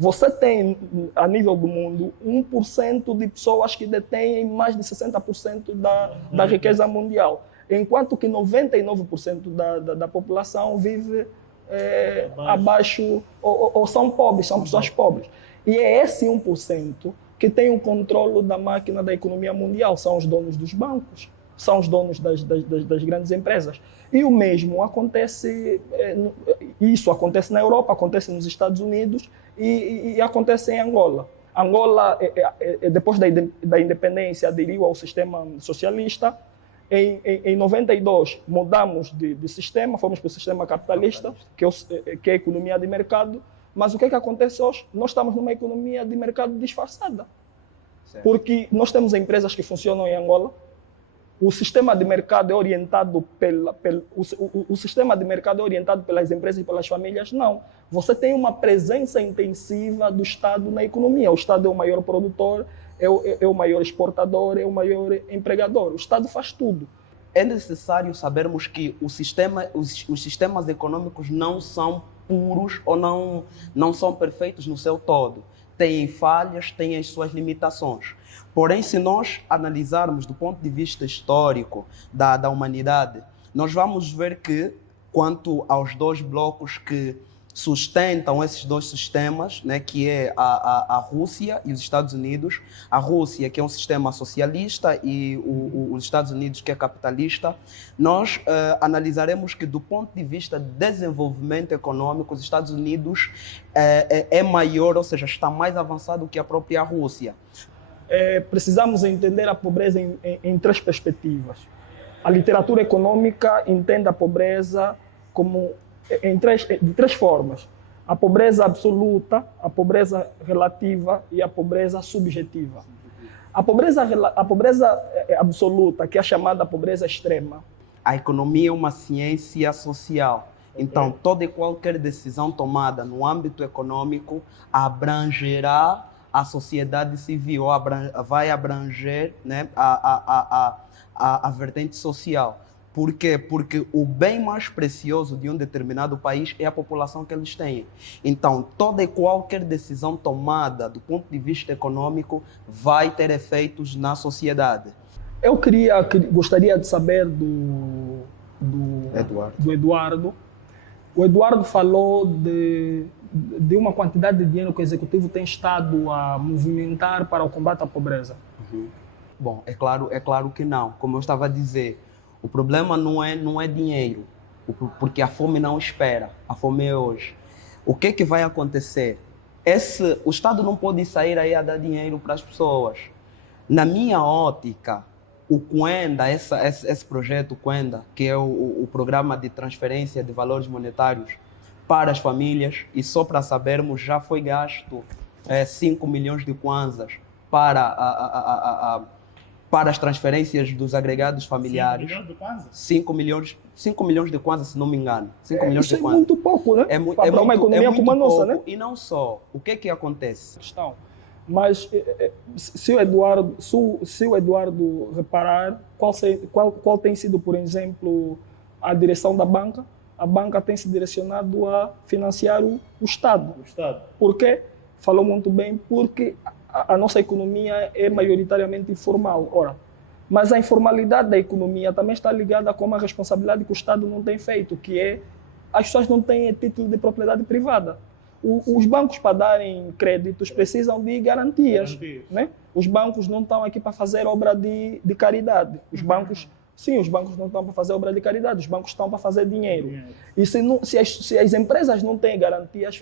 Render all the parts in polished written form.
Você tem, a nível do mundo, 1% de pessoas que detêm mais de 60% da riqueza mundial, enquanto que 99% da população vive abaixo ou são pobres, são pessoas pobres. E é esse 1% que tem o controle da máquina da economia mundial, são os donos dos bancos, são os donos das grandes empresas. E o mesmo acontece, isso acontece na Europa, acontece nos Estados Unidos e acontece em Angola. Angola, depois da independência, aderiu ao sistema socialista. Em 92, mudamos de sistema, fomos para o sistema capitalista, que é a economia de mercado. Mas o que acontece hoje? Nós estamos numa economia de mercado disfarçada. Certo. Porque nós temos empresas que funcionam em Angola. O sistema de mercado é orientado o sistema de mercado é orientado pelas empresas e pelas famílias? Não. Você tem uma presença intensiva do Estado na economia. O Estado é o maior produtor, é o maior exportador, é o maior empregador. O Estado faz tudo. É necessário sabermos que os sistemas econômicos não são puros ou não são perfeitos no seu todo. Têm falhas, têm as suas limitações. Porém, se nós analisarmos do ponto de vista histórico da humanidade, nós vamos ver que, quanto aos dois blocos que sustentam esses dois sistemas, né, que é a Rússia e os Estados Unidos, a Rússia, que é um sistema socialista, e os Estados Unidos, que é capitalista, nós analisaremos que, do ponto de vista de desenvolvimento econômico, os Estados Unidos é maior, ou seja, está mais avançado que a própria Rússia. Precisamos entender a pobreza em três perspectivas. A literatura econômica entende a pobreza como de três formas: a pobreza absoluta, a pobreza relativa e a pobreza subjetiva. A pobreza absoluta, que é a chamada pobreza extrema. A economia é uma ciência social. Então, toda e qualquer decisão tomada no âmbito econômico abrangerá a sociedade civil, vai abranger, né, a vertente social. Por quê? Porque o bem mais precioso de um determinado país é a população que eles têm. Então, toda e qualquer decisão tomada do ponto de vista econômico vai ter efeitos na sociedade. Eu gostaria de saber do Eduardo. O Eduardo falou de uma quantidade de dinheiro que o executivo tem estado a movimentar para o combate à pobreza. Uhum. Bom, é claro que não. Como eu estava a dizer, o problema não é dinheiro, porque a fome não espera, a fome é hoje. O que vai acontecer? O Estado não pode sair aí a dar dinheiro para as pessoas. Na minha ótica, o Cuenda, esse projeto Cuenda, que é o programa de transferência de valores monetários para as famílias, e só para sabermos, já foi gasto 5 milhões de kwanzas para as transferências dos agregados familiares. 5 milhões de kwanzas? 5 milhões de kwanzas, se não me engano. 5 milhões de kwanzas. É muito pouco, né? Para uma economia como a nossa, né? E não só. O que acontece? Mas se o Eduardo reparar, qual tem sido, por exemplo, a direção da banca? A banca tem se direcionado a financiar o Estado. Por quê? Falou muito bem, porque a nossa economia é maioritariamente informal. Ora, mas a informalidade da economia também está ligada com uma responsabilidade que o Estado não tem feito, que é as pessoas não têm título de propriedade privada. Os bancos, para darem créditos, precisam de garantias. Né? Os bancos não estão aqui para fazer obra de caridade. Os bancos não estão para fazer obra de caridade, os bancos estão para fazer dinheiro. E se as empresas não têm garantias,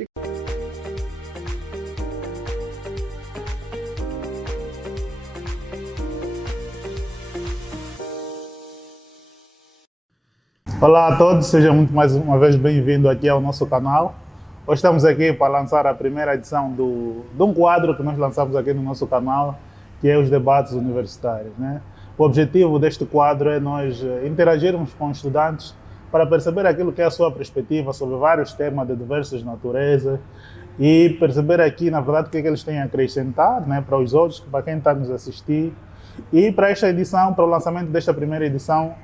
Olá a todos, sejam muito mais uma vez bem-vindos aqui ao nosso canal. Hoje estamos aqui para lançar a primeira edição de um quadro que nós lançamos aqui no nosso canal, que é os debates universitários, né? O objetivo deste quadro é nós interagirmos com estudantes para perceber aquilo que é a sua perspectiva sobre vários temas de diversas naturezas e perceber aqui, na verdade, o que é que eles têm a acrescentar, né, para os outros, para quem está nos assistir. E para esta edição, para o lançamento desta primeira edição,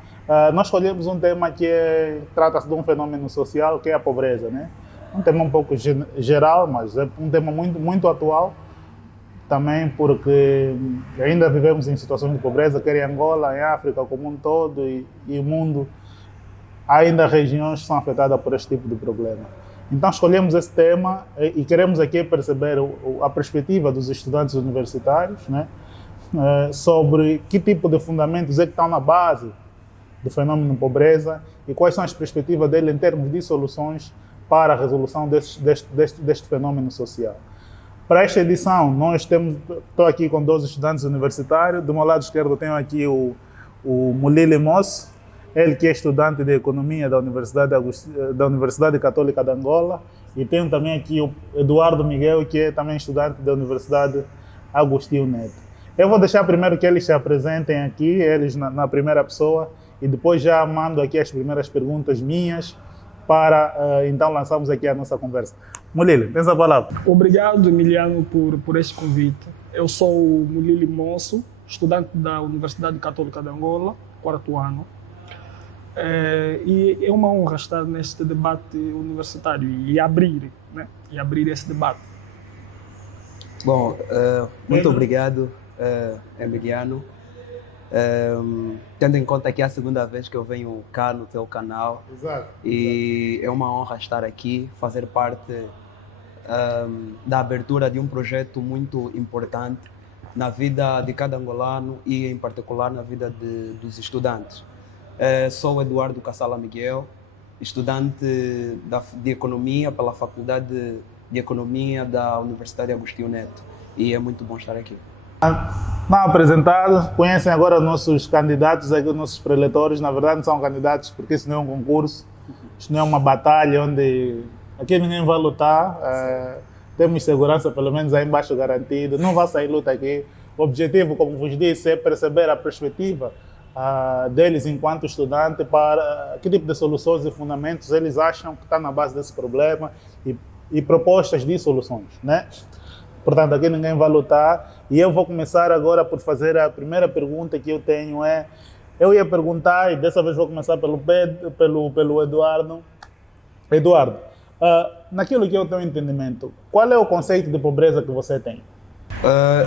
nós escolhemos um tema que trata-se de um fenômeno social, que é a pobreza, né? um tema um pouco geral, mas é um tema muito atual, também porque ainda vivemos em situações de pobreza, quer em Angola, em África como um todo e o mundo. Há ainda regiões que são afetadas por este tipo de problema. Então escolhemos esse tema e queremos aqui perceber a perspectiva dos estudantes universitários, né, sobre que tipo de fundamentos é que estão na base do fenômeno de pobreza e quais são as perspectivas dele em termos de soluções para a resolução deste fenômeno social. Para esta edição, estou aqui com 12 estudantes universitários. Do meu lado esquerdo tenho aqui o Mulili Mosso, ele que é estudante de Economia da Universidade Católica de Angola. E tenho também aqui o Eduardo Miguel, que é também estudante da Universidade Agostinho Neto. Eu vou deixar primeiro que eles se apresentem aqui, eles na primeira pessoa, e depois já mando aqui as primeiras perguntas minhas para então lançarmos aqui a nossa conversa. Mulili, tens a palavra. Obrigado, Emiliano, por este convite. Eu sou o Mulili Mosso, estudante da Universidade Católica de Angola, 4º ano. E é uma honra estar neste debate universitário e abrir esse debate. Bom, muito obrigado, Emiliano. Tendo em conta que é a segunda vez que eu venho cá no teu canal. Exato. E é uma honra estar aqui, fazer parte da abertura de um projeto muito importante na vida de cada angolano e em particular na vida dos estudantes. Sou Eduardo Cassala Miguel, estudante de Economia pela Faculdade de Economia da Universidade Agostinho Neto, e é muito bom estar aqui. Não apresentados, conhecem agora os nossos candidatos, os nossos preletores. Na verdade não são candidatos porque isso não é um concurso, isso não é uma batalha onde aqui ninguém vai lutar, temos segurança pelo menos aí embaixo garantido, não vai sair luta aqui. O objetivo, como vos disse, é perceber a perspectiva deles enquanto estudante para que tipo de soluções e fundamentos eles acham que está na base desse problema e propostas de soluções, né? Portanto, aqui ninguém vai lutar e eu vou começar agora por fazer a primeira pergunta que eu tenho eu ia perguntar, e dessa vez vou começar pelo Eduardo. Eduardo, naquilo que eu tenho entendimento, qual é o conceito de pobreza que você tem?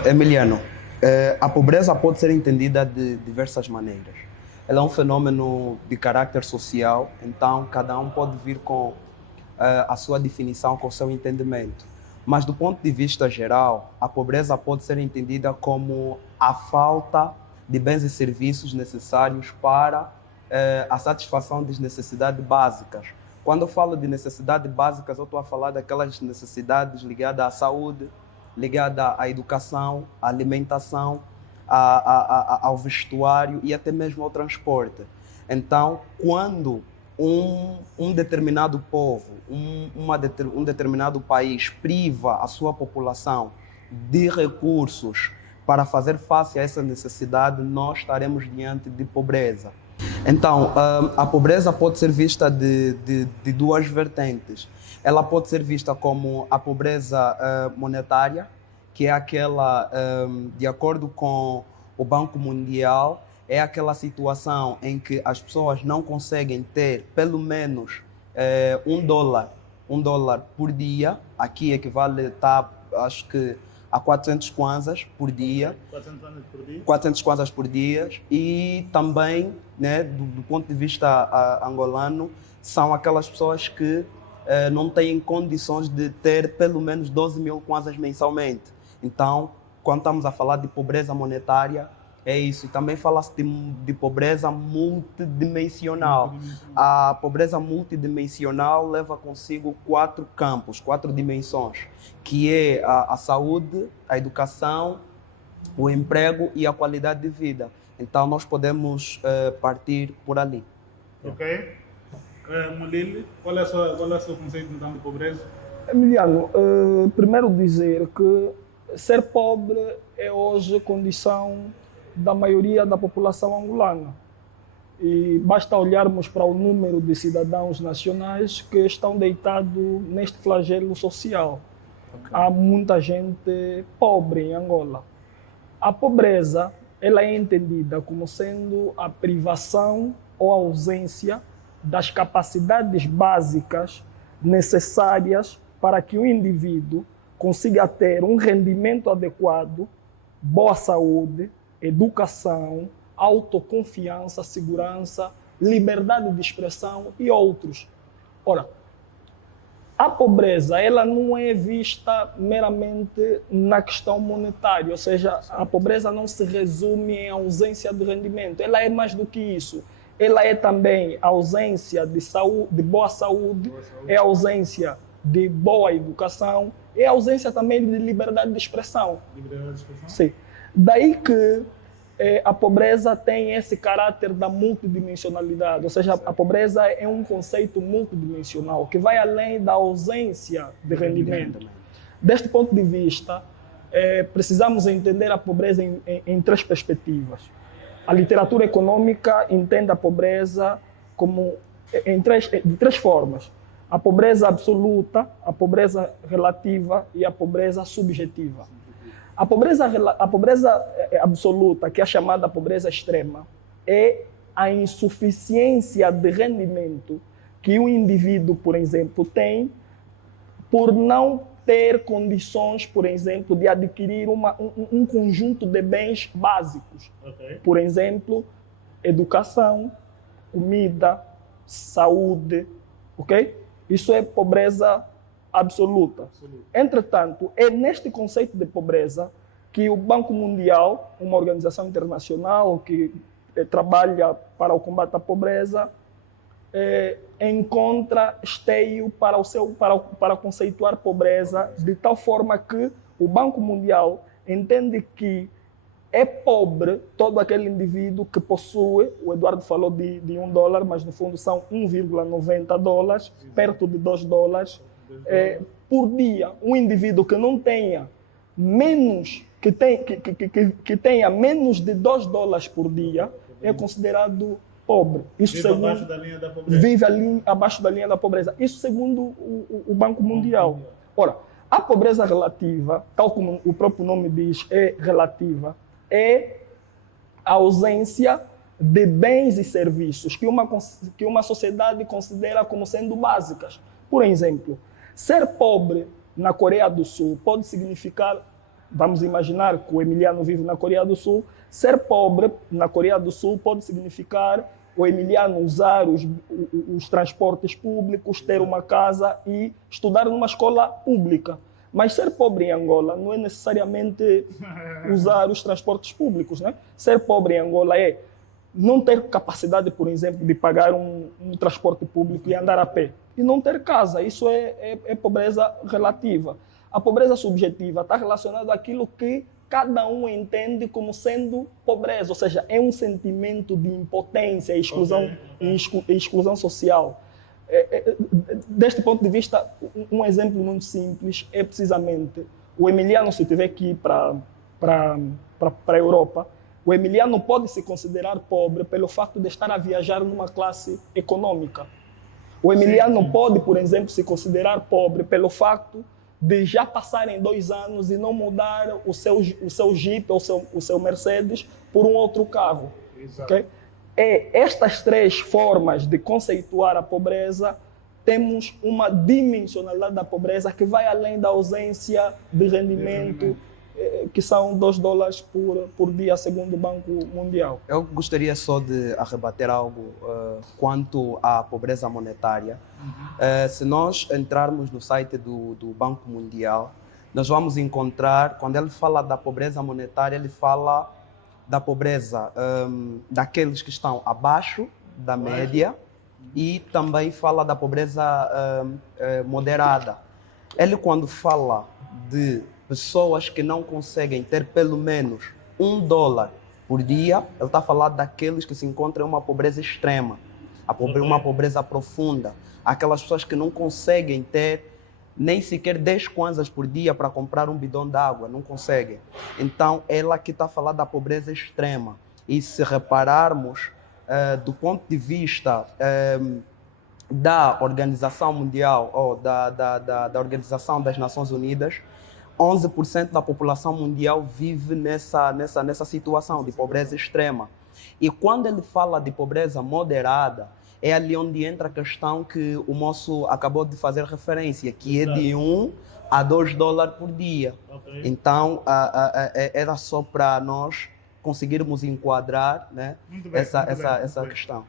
Emiliano, a pobreza pode ser entendida de diversas maneiras. Ela é um fenômeno de caráter social, então cada um pode vir com a sua definição, com o seu entendimento. Mas do ponto de vista geral, a pobreza pode ser entendida como a falta de bens e serviços necessários para a satisfação das necessidades básicas. Quando eu falo de necessidades básicas, eu estou a falar daquelas necessidades ligadas à saúde, ligadas à educação, à alimentação, ao vestuário e até mesmo ao transporte. Então, quando um determinado povo, um determinado país priva a sua população de recursos para fazer face a essa necessidade, nós estaremos diante de pobreza. Então, a pobreza pode ser vista de duas vertentes. Ela pode ser vista como a pobreza monetária, que é aquela, de acordo com o Banco Mundial, é aquela situação em que as pessoas não conseguem ter pelo menos $1 por dia. Aqui equivale, acho que a 400 kwanzas por dia. 400 kwanzas por dia. E também, né, do ponto de vista angolano, são aquelas pessoas que não têm condições de ter pelo menos 12.000 kwanzas mensalmente. Então, quando estamos a falar de pobreza monetária, é isso. E também fala-se de pobreza multidimensional. A pobreza multidimensional leva consigo 4 campos, 4 dimensões, que é a saúde, a educação, o emprego e a qualidade de vida. Então, nós podemos partir por ali. Ok. Mulili, qual é o seu conceito então de pobreza? Emiliano, primeiro dizer que ser pobre é hoje condição da maioria da população angolana. E basta olharmos para o número de cidadãos nacionais que estão deitados neste flagelo social. Okay. Há muita gente pobre em Angola. A pobreza, ela é entendida como sendo a privação ou a ausência das capacidades básicas necessárias para que o indivíduo consiga ter um rendimento adequado, boa saúde, educação, autoconfiança, segurança, liberdade de expressão e outros. Ora, a pobreza, ela não é vista meramente na questão monetária, ou seja, a pobreza não se resume em ausência de rendimento, ela é mais do que isso. Ela é também ausência de saúde, de boa saúde, é ausência de boa educação, é ausência também de liberdade de expressão. Liberdade de expressão? Sim. Daí que a pobreza tem esse caráter da multidimensionalidade, ou seja, a pobreza é um conceito multidimensional que vai além da ausência de rendimento. Deste ponto de vista, precisamos entender a pobreza em três perspectivas. A literatura econômica entende a pobreza como de três formas: a pobreza absoluta, a pobreza relativa e a pobreza subjetiva. A pobreza absoluta, que é a chamada pobreza extrema, é a insuficiência de rendimento que o indivíduo, por exemplo, tem por não ter condições, por exemplo, de adquirir um conjunto de bens básicos. Okay. Por exemplo, educação, comida, saúde, ok? Isso é pobreza absoluta. Entretanto, é neste conceito de pobreza que o Banco Mundial, uma organização internacional que trabalha para o combate à pobreza, encontra esteio para conceituar pobreza, de tal forma que o Banco Mundial entende que é pobre todo aquele indivíduo que possui, o Eduardo falou de $1, mas no fundo são $1,90, perto de $2 por dia. Um indivíduo que não tenha menos, que tenha menos de $2 por dia é considerado pobre. Isso vive abaixo da linha da pobreza. Vive abaixo da linha da pobreza. Isso segundo o Banco Mundial. Ora, a pobreza relativa, tal como o próprio nome diz, é relativa, é a ausência de bens e serviços que uma sociedade considera como sendo básicas. Por exemplo, ser pobre na Coreia do Sul pode significar, vamos imaginar que o Emiliano vive na Coreia do Sul, ser pobre na Coreia do Sul pode significar o Emiliano usar os transportes públicos, ter uma casa e estudar numa escola pública. Mas ser pobre em Angola não é necessariamente usar os transportes públicos, né? Ser pobre em Angola é não ter capacidade, por exemplo, de pagar um transporte público e andar a pé. E não ter casa. Isso é pobreza relativa. A pobreza subjetiva está relacionada àquilo que cada um entende como sendo pobreza, ou seja, é um sentimento de impotência e exclusão social. Deste ponto de vista, um exemplo muito simples é precisamente o Emiliano, se tiver que ir para a Europa, o Emiliano pode se considerar pobre pelo fato de estar a viajar numa classe econômica. O Emiliano pode, por exemplo, se considerar pobre pelo fato de já passarem 2 anos e não mudar o seu Jeep ou o seu Mercedes por um outro carro. Okay? Estas três formas de conceituar a pobreza, temos uma dimensionalidade da pobreza que vai além da ausência de rendimento, que são $2 por dia, segundo o Banco Mundial. Eu gostaria só de arrebater algo quanto à pobreza monetária. Se nós entrarmos no site do Banco Mundial, nós vamos encontrar, quando ele fala da pobreza monetária, ele fala da pobreza daqueles que estão abaixo da média e também fala da pobreza moderada. Ele, quando fala de pessoas que não conseguem ter pelo menos $1 por dia, ele está falando daqueles que se encontram em uma pobreza extrema, uma pobreza profunda, aquelas pessoas que não conseguem ter nem sequer 10 kwanzas por dia para comprar um bidão d'água, não conseguem. Então, ela aqui está falando da pobreza extrema. E se repararmos, do ponto de vista da Organização Mundial, ou da Organização das Nações Unidas, 11% da população mundial vive nessa situação de pobreza extrema. E quando ele fala de pobreza moderada, é ali onde entra a questão que o moço acabou de fazer referência, que é de $1 a $2 por dia. Ok. Então, era só para nós conseguirmos enquadrar, né, Muito bem, essa muito bem, muito essa bem. questão.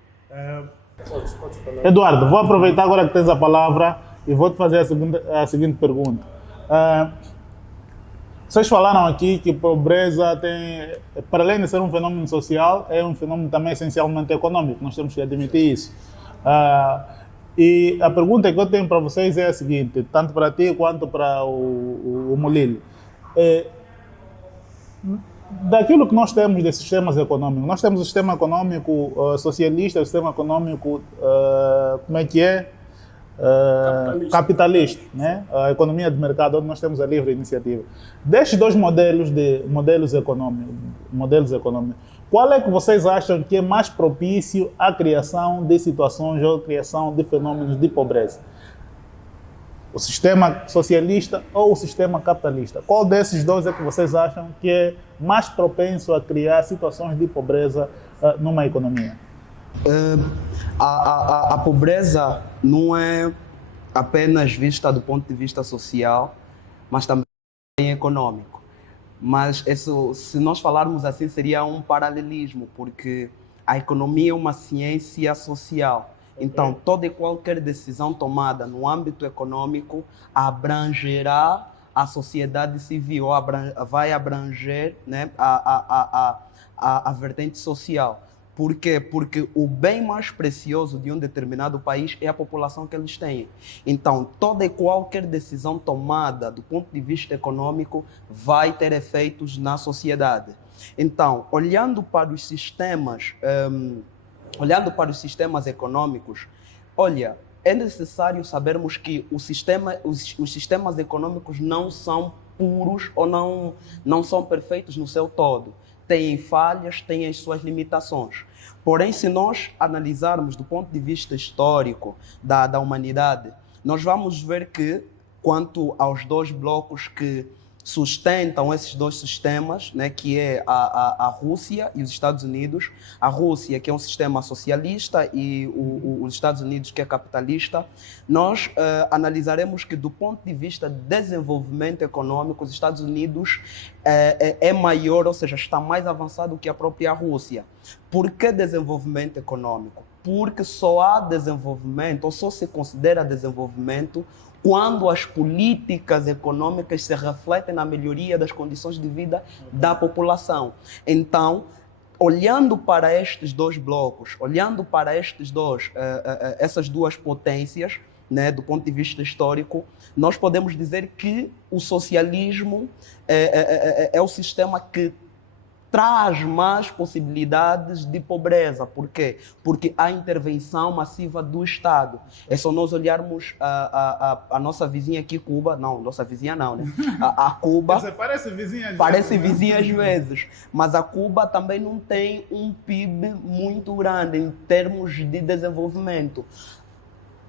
Eduardo, vou aproveitar agora que tens a palavra e vou-te fazer a seguinte pergunta. Vocês falaram aqui que pobreza tem, para além de ser um fenômeno social, é um fenômeno também essencialmente econômico, nós temos que admitir isso. E a pergunta que eu tenho para vocês é a seguinte, tanto para ti quanto para o Mulilo. Daquilo que nós temos de sistemas econômicos, nós temos o sistema econômico socialista, o sistema econômico, como é que é? Capitalista, né? A economia de mercado, onde nós temos a livre iniciativa. Destes dois modelos econômicos, qual é que vocês acham que é mais propício à criação de situações ou à criação de fenômenos de pobreza? O sistema socialista ou o sistema capitalista? Qual desses dois é que vocês acham que é mais propenso a criar situações de pobreza numa economia? A pobreza não é apenas vista do ponto de vista social, mas também econômico. Mas isso, se nós falarmos assim, seria um paralelismo, porque a economia é uma ciência social. Então, toda e qualquer decisão tomada no âmbito econômico abrangerá a sociedade civil, vai abranger, né, a vertente social. Por quê? Porque o bem mais precioso de um determinado país é a população que eles têm. Então, toda e qualquer decisão tomada do ponto de vista econômico vai ter efeitos na sociedade. Então, olhando para os sistemas econômicos, olha, é necessário sabermos que os sistemas econômicos não são puros ou não são perfeitos no seu todo. Têm falhas, têm as suas limitações. Porém, se nós analisarmos do ponto de vista histórico da humanidade, nós vamos ver que, quanto aos dois blocos que sustentam esses dois sistemas, né, que é a Rússia e os Estados Unidos. A Rússia, que é um sistema socialista, e os Estados Unidos, que é capitalista. Nós analisaremos que, do ponto de vista de desenvolvimento econômico, os Estados Unidos é maior, ou seja, está mais avançado que a própria Rússia. Por que desenvolvimento econômico? Porque só há desenvolvimento, ou só se considera desenvolvimento, quando as políticas econômicas se refletem na melhoria das condições de vida da população. Então, olhando para estes dois blocos, olhando para essas duas potências, né, do ponto de vista histórico, nós podemos dizer que o socialismo é o sistema que traz mais possibilidades de pobreza. Por quê? Porque há intervenção massiva do Estado. É só nós olharmos a nossa vizinha aqui, Cuba. Não, nossa vizinha não, né? A Cuba... Quer dizer, parece vizinha. Parece vizinha às vezes. Mas a Cuba também não tem um PIB muito grande em termos de desenvolvimento.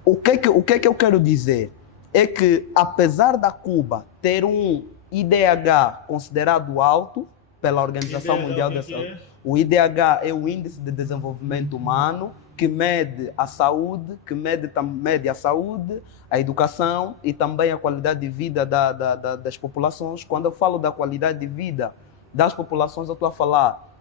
O que é que eu quero dizer? É que, apesar da Cuba ter um IDH considerado alto pela Organização Mundial da Saúde, o IDH é o Índice de Desenvolvimento Humano, que mede a saúde, mede a saúde, a educação e também a qualidade de vida das populações. Quando eu falo da qualidade de vida das populações, eu estou a falar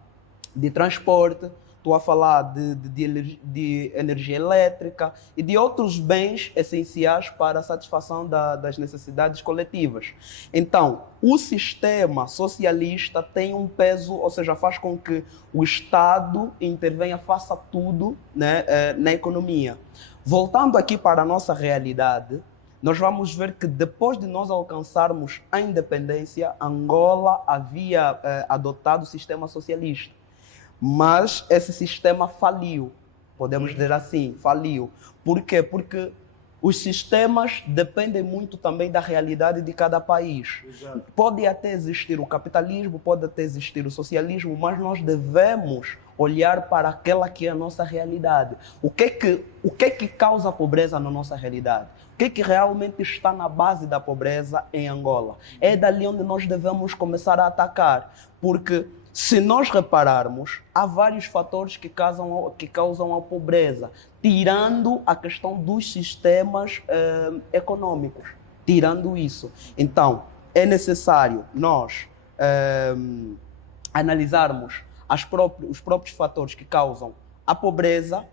de transporte, estou a falar de energia elétrica e de outros bens essenciais para a satisfação das necessidades coletivas. Então, o sistema socialista tem um peso, ou seja, faz com que o Estado intervenha, faça tudo, né, na economia. Voltando aqui para a nossa realidade, nós vamos ver que depois de nós alcançarmos a independência, Angola havia adotado o sistema socialista. Mas esse sistema faliu, podemos dizer assim, faliu. Por quê? Porque os sistemas dependem muito também da realidade de cada país. Exato. Pode até existir o capitalismo, pode até existir o socialismo, mas nós devemos olhar para aquela que é a nossa realidade. O que é que causa a pobreza na nossa realidade? O que é que realmente está na base da pobreza em Angola? É dali onde nós devemos começar a atacar, porque se nós repararmos, há vários fatores que causam a pobreza, tirando a questão dos sistemas econômicos, tirando isso. Então, é necessário nós analisarmos os próprios fatores que causam a pobreza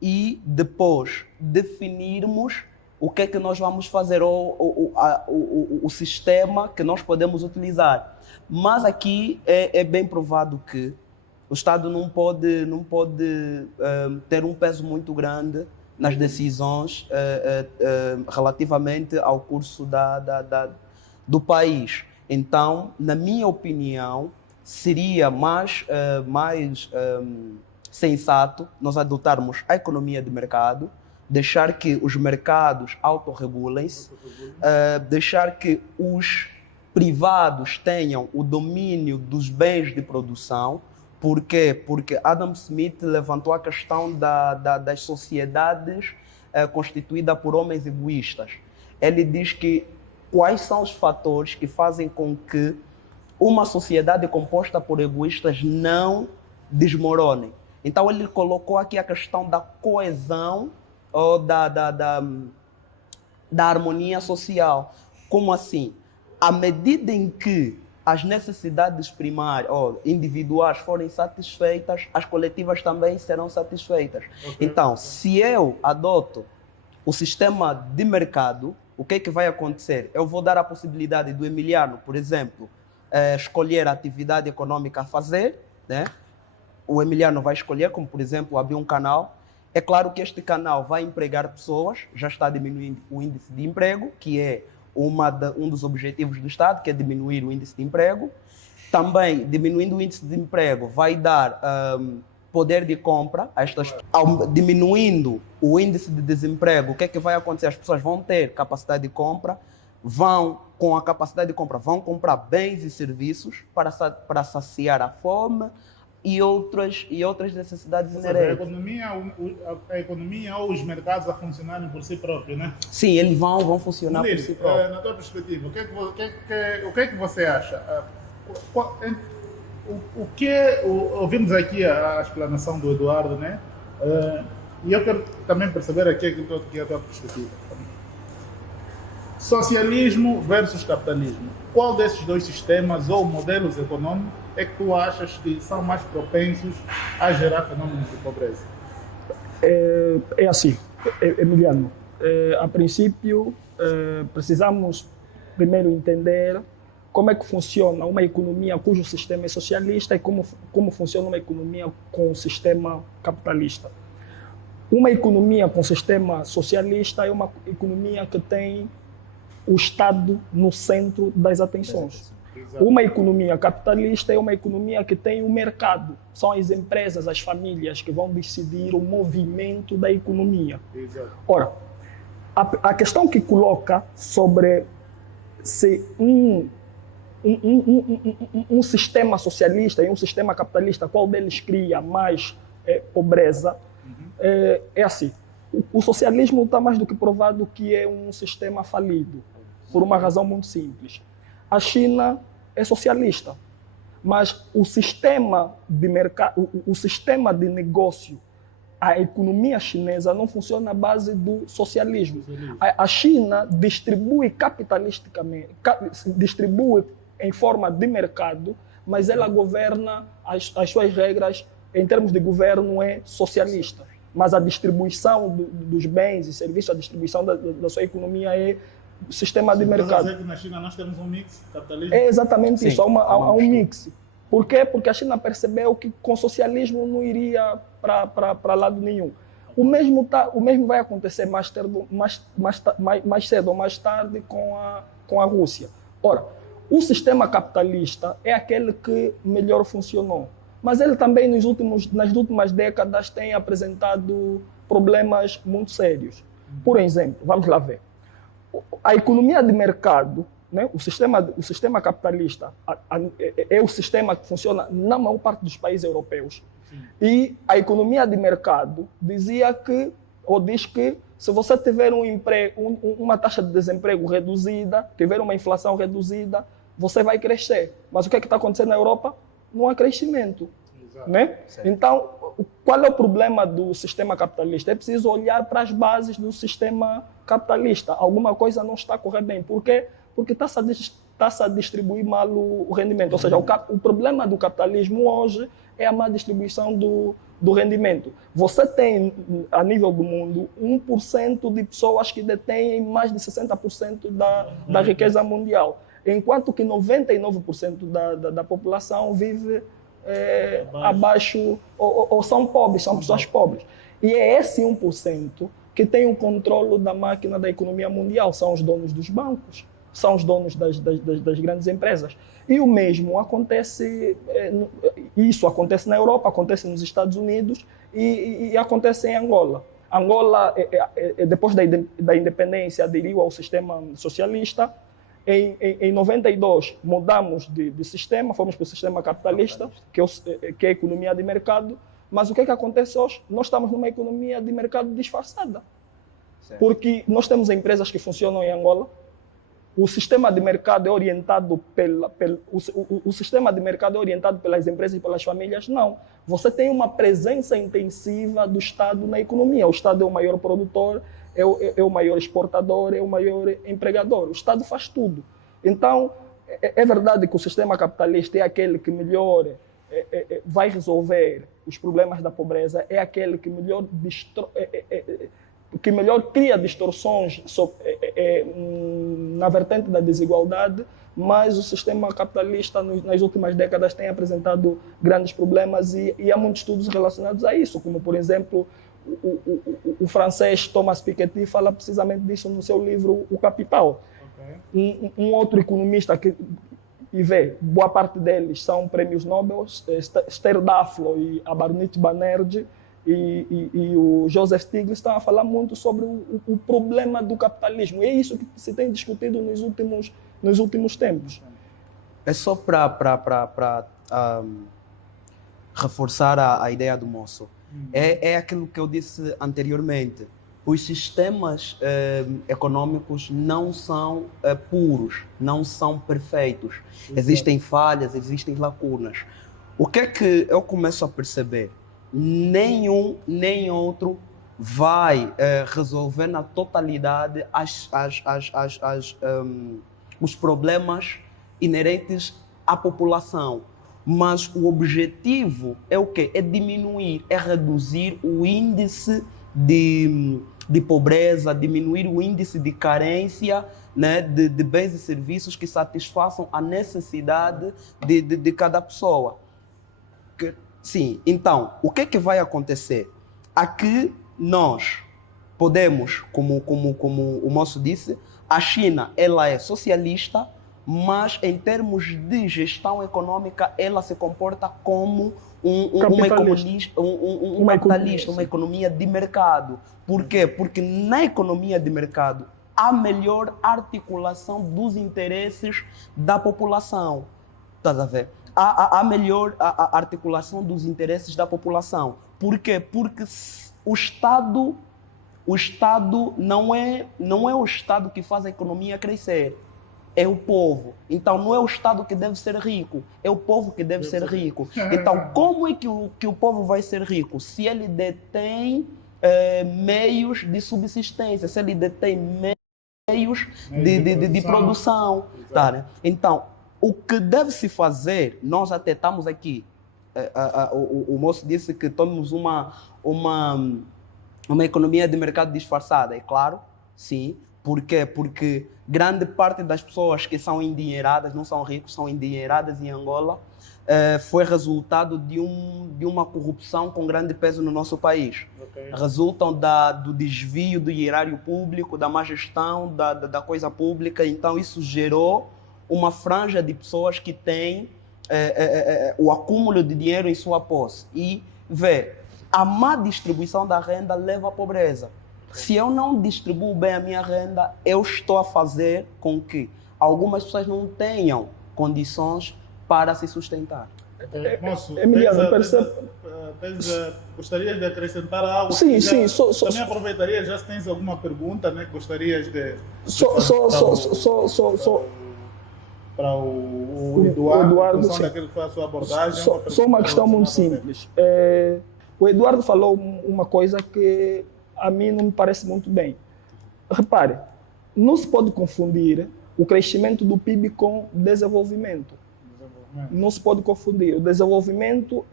e depois definirmos o que é que nós vamos fazer, o sistema que nós podemos utilizar. Mas aqui é bem provado que o Estado não pode ter um peso muito grande nas decisões relativamente ao curso do país. Então, na minha opinião, seria mais sensato nós adotarmos a economia de mercado, deixar que os mercados autorregulem-se, deixar que os privados tenham o domínio dos bens de produção. Por quê? Porque Adam Smith levantou a questão das sociedades constituídas por homens egoístas. Ele diz que quais são os fatores que fazem com que uma sociedade composta por egoístas não desmorone. Então ele colocou aqui a questão da coesão ou da harmonia social. Como assim? À medida em que as necessidades primárias ou individuais forem satisfeitas, as coletivas também serão satisfeitas. Okay. Então, se eu adoto o sistema de mercado, o que é que vai acontecer? Eu vou dar a possibilidade do Emiliano, por exemplo, escolher a atividade econômica a fazer, né? O Emiliano vai escolher, como por exemplo, abrir um canal. É claro que este canal vai empregar pessoas, já está diminuindo o índice de emprego, que é um dos objetivos do Estado, que é diminuir o índice de emprego. Também, diminuindo o índice de emprego, vai dar poder de compra a estas. Diminuindo o índice de desemprego, o que é que vai acontecer? As pessoas vão ter capacidade de compra, com a capacidade de compra, vão comprar bens e serviços para saciar a fome e outras necessidades inerentes. A economia ou os mercados a funcionarem por si próprios, né? Sim, eles vão funcionar por si próprios. Na tua perspectiva, o que é que você acha? Ouvimos aqui a explanação do Eduardo, né? E eu quero também perceber aqui aquilo que é a tua perspectiva. Socialismo versus capitalismo. Qual desses dois sistemas ou modelos econômicos é que tu achas que são mais propensos a gerar fenômenos de pobreza? É assim, Emiliano, a princípio precisamos primeiro entender como é que funciona uma economia cujo sistema é socialista e como funciona uma economia com o sistema capitalista. Uma economia com sistema socialista é uma economia que tem o Estado no centro das atenções. Exato. Uma economia capitalista é uma economia que tem o mercado. São as empresas, as famílias que vão decidir o movimento da economia. Exato. Ora, a questão que coloca sobre se um sistema socialista e um sistema capitalista, qual deles cria mais pobreza, é assim. O socialismo está mais do que provado que é um sistema falido, por uma razão muito simples. A China é socialista, mas o sistema de mercado, o sistema de negócio, a economia chinesa não funciona à base do socialismo. A China distribui capitalisticamente, distribui em forma de mercado, mas ela governa, as suas regras em termos de governo é socialista. Mas a distribuição dos bens e serviços, a distribuição da sua economia é sistema de mercado. Dizer que na China nós temos um mix capitalista? É exatamente isso, há um mix. Por quê? Porque a China percebeu que com socialismo não iria para lado nenhum. O mesmo vai acontecer mais cedo ou mais tarde com a Rússia. Ora, o sistema capitalista é aquele que melhor funcionou. Mas ele também, nas últimas décadas, tem apresentado problemas muito sérios. Por exemplo, vamos lá ver. A economia de mercado, né, o sistema capitalista, é o sistema que funciona na maior parte dos países europeus. E a economia de mercado dizia que, ou diz que, se você tiver um emprego, uma taxa de desemprego reduzida, tiver uma inflação reduzida, você vai crescer. Mas o que está acontecendo na Europa? Não há crescimento. Né? Então, qual é o problema do sistema capitalista? É preciso olhar para as bases do sistema capitalista. Alguma coisa não está a correr bem. Por quê? Porque está-se a distribuir mal o rendimento. Ou seja, o problema do capitalismo hoje é a má distribuição do rendimento. Você tem, a nível do mundo, 1% de pessoas que detêm mais de 60% da riqueza mundial, enquanto que 99% da população vive abaixo ou são pobres, são pessoas pobres. E é esse 1% que tem o controle da máquina da economia mundial, são os donos dos bancos, são os donos das grandes empresas. E o mesmo acontece, isso acontece na Europa, acontece nos Estados Unidos e acontece em Angola. Angola, depois da independência, aderiu ao sistema socialista. Em 92, mudamos de sistema, fomos para o sistema capitalista, que é a economia de mercado. Mas o que acontece hoje? Nós estamos numa economia de mercado disfarçada. Certo. Porque nós temos empresas que funcionam em Angola. O sistema de mercado é orientado o sistema de mercado é orientado pelas empresas e pelas famílias? Não. Você tem uma presença intensiva do Estado na economia. O Estado é o maior produtor, é o maior exportador, é o maior empregador. O Estado faz tudo. Então, é verdade que o sistema capitalista é aquele que melhor vai resolver os problemas da pobreza, é aquele que melhor cria distorções na vertente da desigualdade, mas o sistema capitalista nas últimas décadas tem apresentado grandes problemas e há muitos estudos relacionados a isso, como, por exemplo, o francês Thomas Piketty fala precisamente disso no seu livro O Capital. Okay. Um outro economista boa parte deles são prêmios Nobel, Esther Duflo e a Barnett Banerjee e o Joseph Stiglitz estão a falar muito sobre o problema do capitalismo. E é isso que se tem discutido nos últimos tempos. É só para reforçar a ideia do moço. É aquilo que eu disse anteriormente. Os sistemas econômicos não são puros, não são perfeitos. Existem falhas, existem lacunas. O que é que eu começo a perceber? Nenhum nem outro vai resolver na totalidade os problemas inerentes à população. Mas o objetivo é o quê? É diminuir, é reduzir o índice de pobreza, diminuir o índice de carência, né, de bens e serviços que satisfaçam a necessidade de cada pessoa. Sim, então, o que é que vai acontecer? Aqui nós podemos, como o moço disse, a China ela é socialista, mas em termos de gestão econômica ela se comporta como uma capitalista, uma economia de mercado. Por quê? Porque na economia de mercado há melhor articulação dos interesses da população. Estás a ver? Há melhor articulação dos interesses da população. Por quê? Porque o Estado não é o Estado que faz a economia crescer. É o povo. Então, não é o Estado que deve ser rico, é o povo que deve ser rico. Então, como é que o povo vai ser rico? Se ele detém meios de subsistência, se ele detém meios de produção. Tá, né? Então, o que deve se fazer, nós até estamos aqui, o moço disse que temos uma economia de mercado disfarçada, é claro, sim. Por quê? Porque grande parte das pessoas que são endinheiradas, não são ricos, são endinheiradas em Angola, foi resultado de uma corrupção com grande peso no nosso país. Okay. Resultam do desvio do erário público, da má gestão, da coisa pública. Então isso gerou uma franja de pessoas que têm o acúmulo de dinheiro em sua posse. E a má distribuição da renda leva à pobreza. Se eu não distribuo bem a minha renda, eu estou a fazer com que algumas pessoas não tenham condições para se sustentar. Moço, Emiliano, percebe? gostarias de acrescentar algo? Sim, sim. Também aproveitaria, já se tens alguma pergunta, né, que gostarias de para o Eduardo, em função daquilo que foi a sua abordagem. Só uma questão muito simples. O Eduardo falou uma coisa que a mim não me parece muito bem. Repare, não se pode confundir o crescimento do PIB com desenvolvimento. Não se pode confundir. O desenvolvimento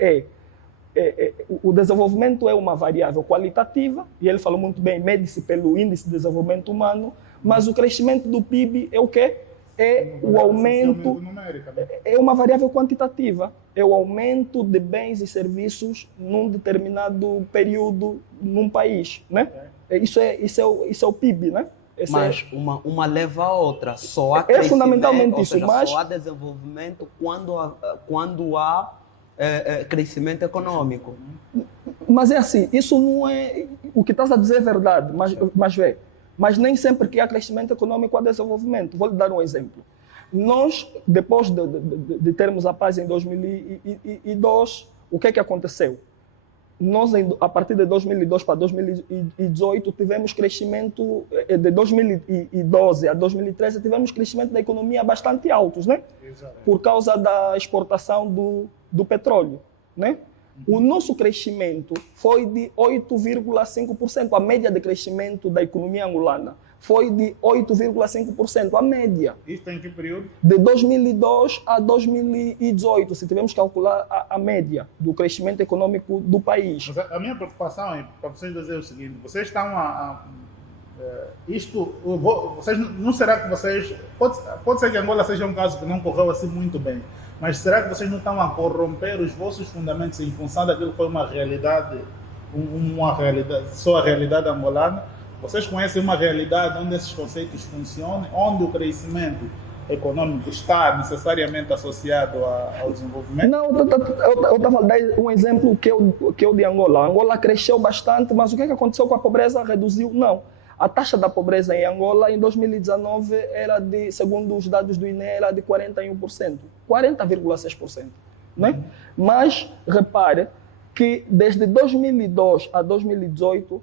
é uma variável qualitativa, e ele falou muito bem, mede-se pelo índice de desenvolvimento humano, mas o crescimento do PIB é o quê? É o aumento, é uma variável quantitativa, é o aumento de bens e serviços num determinado período num país, né? Isso é o PIB, né? Mas uma leva a outra, só há fundamentalmente isso, mas só há desenvolvimento quando há crescimento econômico. Mas é assim, isso não é, o que estás a dizer é verdade, mas nem sempre que há crescimento econômico há desenvolvimento. Vou lhe dar um exemplo. Nós, depois de termos a paz em 2002, o que é que aconteceu? Nós, a partir de 2002 para 2018, tivemos crescimento, de 2012 a 2013, tivemos crescimento da economia bastante altos, né? Exatamente. Por causa da exportação do petróleo, né? O nosso crescimento foi de 8,5%. A média de crescimento da economia angolana foi de 8,5%, a média. Isso em que período? De 2002 a 2018, se tivermos que calcular a média do crescimento econômico do país. Mas a minha preocupação é para vocês dizer o seguinte: vocês estão vocês não será que vocês pode ser que Angola seja um caso que não correu assim muito bem, mas será que vocês não estão a corromper os vossos fundamentos em função daquilo que foi uma realidade, só a realidade angolana? Vocês conhecem uma realidade onde esses conceitos funcionam, onde o crescimento econômico está necessariamente associado ao desenvolvimento? Não, eu estava a dar um exemplo que eu de Angola. A Angola cresceu bastante, mas o que aconteceu com a pobreza? Reduziu? Não. A taxa da pobreza em Angola, em 2019, era segundo os dados do INE, era de 41%. 40,6%. Né? Mas, repare que desde 2002 a 2018,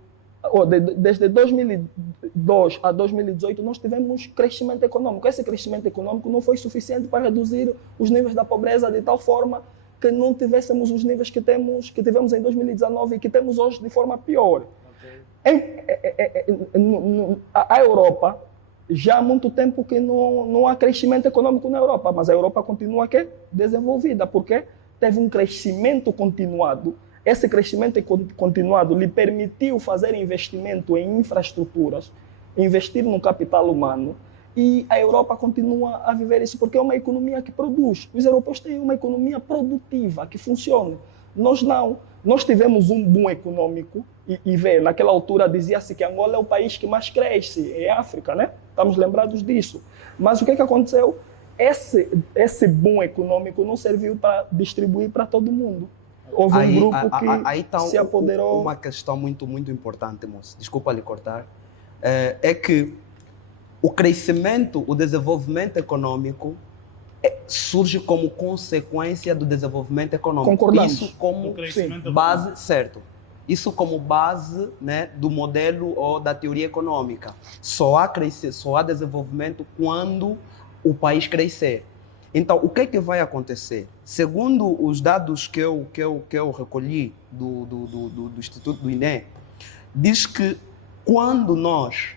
desde 2002 a 2018, nós tivemos crescimento econômico. Esse crescimento econômico não foi suficiente para reduzir os níveis da pobreza de tal forma que não tivéssemos os níveis que tivemos em 2019 e que temos hoje de forma pior. A Europa, já há muito tempo que não há crescimento econômico na Europa, mas a Europa continua desenvolvida, porque teve um crescimento continuado. Esse crescimento continuado lhe permitiu fazer investimento em infraestruturas, investir no capital humano, e a Europa continua a viver isso porque é uma economia que produz. Os europeus têm uma economia produtiva, que funciona. Nós não. Nós tivemos um boom econômico e naquela altura dizia-se que Angola é o país que mais cresce em África, né? Estamos lembrados disso. Mas o que aconteceu? Esse boom econômico não serviu para distribuir para todo mundo. Houve um grupo que se apoderou. Uma questão muito, muito importante, moço, desculpa lhe cortar, é que o crescimento, o desenvolvimento econômico surge como consequência do desenvolvimento econômico. Concordamos. Isso como base, certo. Isso como base, né, do modelo ou da teoria econômica. Só há desenvolvimento quando o país crescer. Então, o que é que vai acontecer? Segundo os dados que eu recolhi do Instituto do INE, diz que quando nós,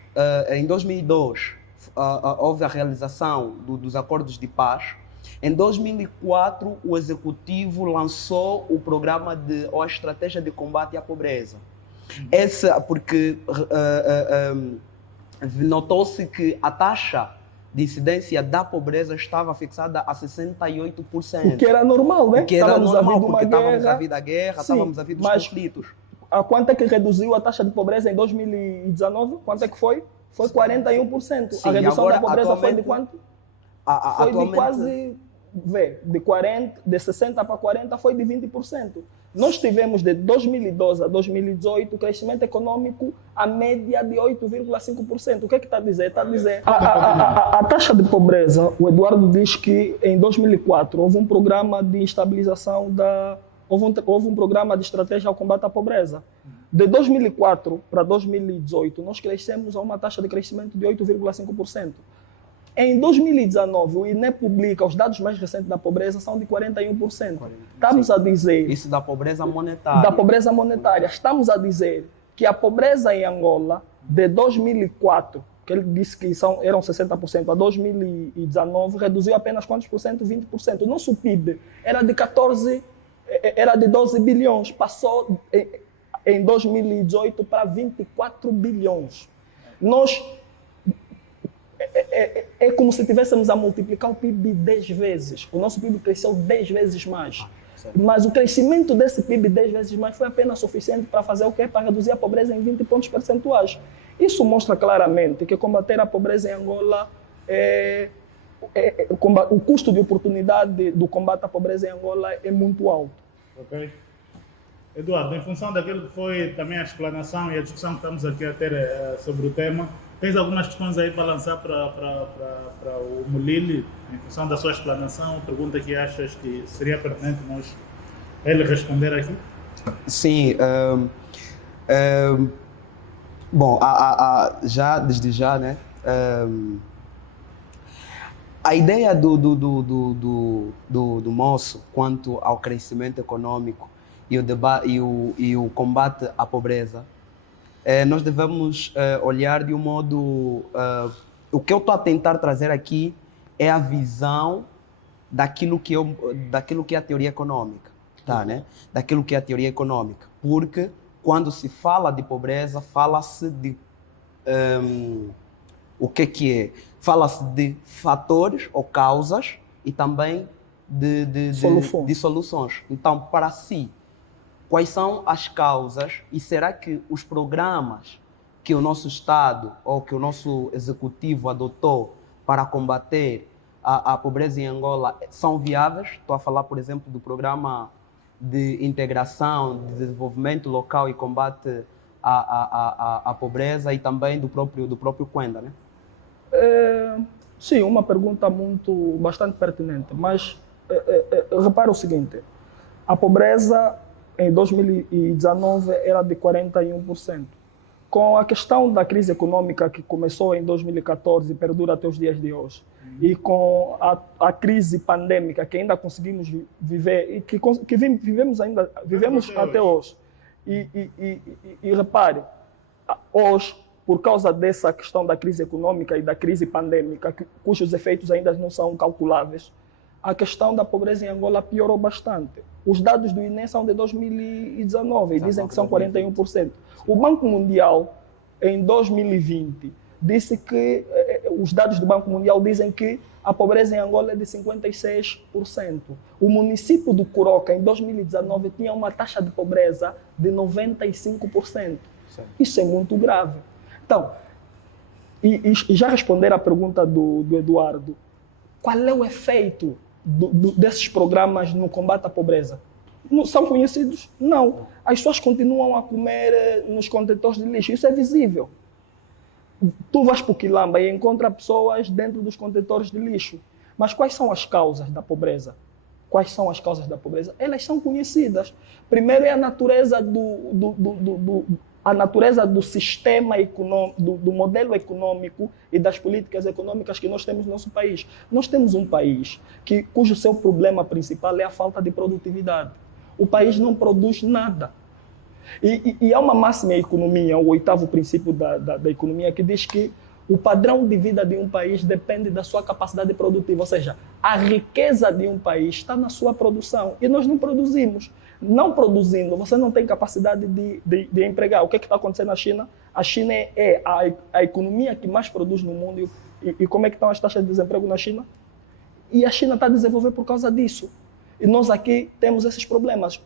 em 2002, houve a realização dos acordos de paz, em 2004 o Executivo lançou o programa ou a estratégia de combate à pobreza. Porque notou-se que a taxa de incidência da pobreza estava fixada a 68%. O que era normal, né? O que era normal, porque estávamos a vir da guerra, estávamos a vir dos conflitos. A quanto é que reduziu a taxa de pobreza em 2019? Quanto é que foi? Foi 41%. Sim, a redução da pobreza foi de quanto? Foi de quase vê, de 60 para 40 foi de 20%. Nós tivemos de 2012 a 2018 crescimento econômico a média de 8,5%. O que está a dizer? Está a dizer a taxa de pobreza. O Eduardo diz que em 2004 houve um programa de estabilização houve um programa de estratégia ao combate à pobreza. De 2004 para 2018 nós crescemos a uma taxa de crescimento de 8,5%. Em 2019, o INE publica os dados mais recentes da pobreza são de 41%. Estamos a dizer... Isso da pobreza monetária. Da pobreza monetária. Estamos a dizer que a pobreza em Angola, de 2004, que ele disse que eram 60%, a 2019, reduziu apenas quantos por cento? 20%. O nosso PIB era de 12 bilhões, passou em 2018 para 24 bilhões. É como se tivéssemos a multiplicar o PIB 10 vezes. O nosso PIB cresceu 10 vezes mais. Mas o crescimento desse PIB 10 vezes mais foi apenas suficiente para fazer o quê? Para reduzir a pobreza em 20 pontos percentuais. Isso mostra claramente que combater a pobreza em Angola o custo de oportunidade do combate à pobreza em Angola é muito alto. Ok. Eduardo, em função daquilo que foi também a explanação e a discussão que estamos aqui a ter sobre o tema, tens algumas questões aí para lançar para o Mulili, em função da sua explanação, pergunta que achas que seria pertinente ele responder aqui? Sim. Bom, desde já, né? A ideia do moço quanto ao crescimento econômico e o combate à pobreza, nós devemos olhar de um modo... o que eu estou a tentar trazer aqui é a visão daquilo que é a teoria econômica, tá, né? Daquilo que é a teoria econômica. Porque quando se fala de pobreza, fala-se de... o que é? Fala-se de fatores ou causas e também de soluções. Então, para si, quais são as causas e será que os programas que o nosso Estado ou que o nosso Executivo adotou para combater a pobreza em Angola são viáveis? Estou a falar, por exemplo, do programa de integração, de desenvolvimento local e combate à pobreza e também do próprio Quenda, né? Sim, uma pergunta bastante pertinente, mas repara o seguinte, a pobreza em 2019 era de 41%. Com a questão da crise econômica que começou em 2014 e perdura até os dias de hoje, e com a crise pandêmica que ainda conseguimos viver e que vivemos até hoje. E repare, hoje, por causa dessa questão da crise econômica e da crise pandêmica, cujos efeitos ainda não são calculáveis, a questão da pobreza em Angola piorou bastante. Os dados do INE são de 2019 e dizem que são 41%. O Banco Mundial, em 2020, disse que os dados do Banco Mundial dizem que a pobreza em Angola é de 56%. O município do Curoca, em 2019, tinha uma taxa de pobreza de 95%. Isso é muito grave. Então, e já responder à pergunta do Eduardo, qual é o efeito desses programas no combate à pobreza? Não são conhecidos? Não. As pessoas continuam a comer nos contentores de lixo. Isso é visível. Tu vais para o Quilamba e encontra pessoas dentro dos contentores de lixo. Mas quais são as causas da pobreza? Quais são as causas da pobreza? Elas são conhecidas. Primeiro é a natureza do sistema econômico, do modelo econômico e das políticas econômicas que nós temos no nosso país. Nós temos um país cujo seu problema principal é a falta de produtividade. O país não produz nada. E há uma máxima em economia, o 8º princípio da economia, que diz que o padrão de vida de um país depende da sua capacidade produtiva. Ou seja, a riqueza de um país está na sua produção. E nós não produzimos. Não produzindo, você não tem capacidade de empregar. O que está acontecendo na China? A China é a economia que mais produz no mundo. E como é que estão as taxas de desemprego na China? E a China está a desenvolver por causa disso. E nós aqui temos esses problemas.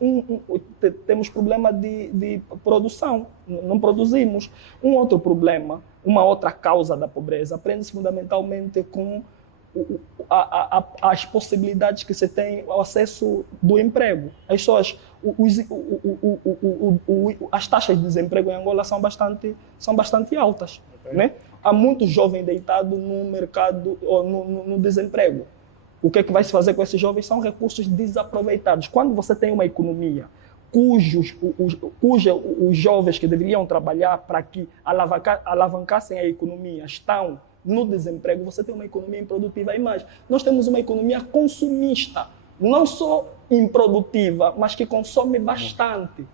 Temos problema de produção, não produzimos. Um outro problema, uma outra causa da pobreza, prende-se fundamentalmente com as possibilidades que você tem ao acesso do emprego. As pessoas, as taxas de desemprego em Angola são bastante altas. Okay. Né? Há muitos jovens deitados no mercado, ou no desemprego. O que é que vai se fazer com esses jovens? São recursos desaproveitados. Quando você tem uma economia cujos os jovens que deveriam trabalhar para que alavancassem a economia estão no desemprego, você tem uma economia improdutiva. E mais, nós temos uma economia consumista, não só improdutiva, mas que consome bastante.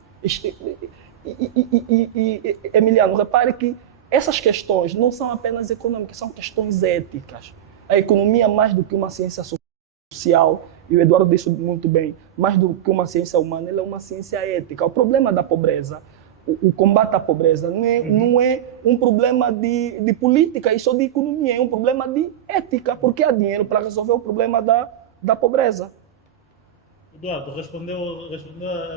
Emiliano, repare que essas questões não são apenas econômicas, são questões éticas. A economia, mais do que uma ciência social, e o Eduardo disse muito bem, mais do que uma ciência humana, ela é uma ciência ética. O problema da pobreza, o combate à pobreza, não é um problema de política e só de economia, é um problema de ética, porque há dinheiro para resolver o problema da pobreza. Eduardo, respondeu a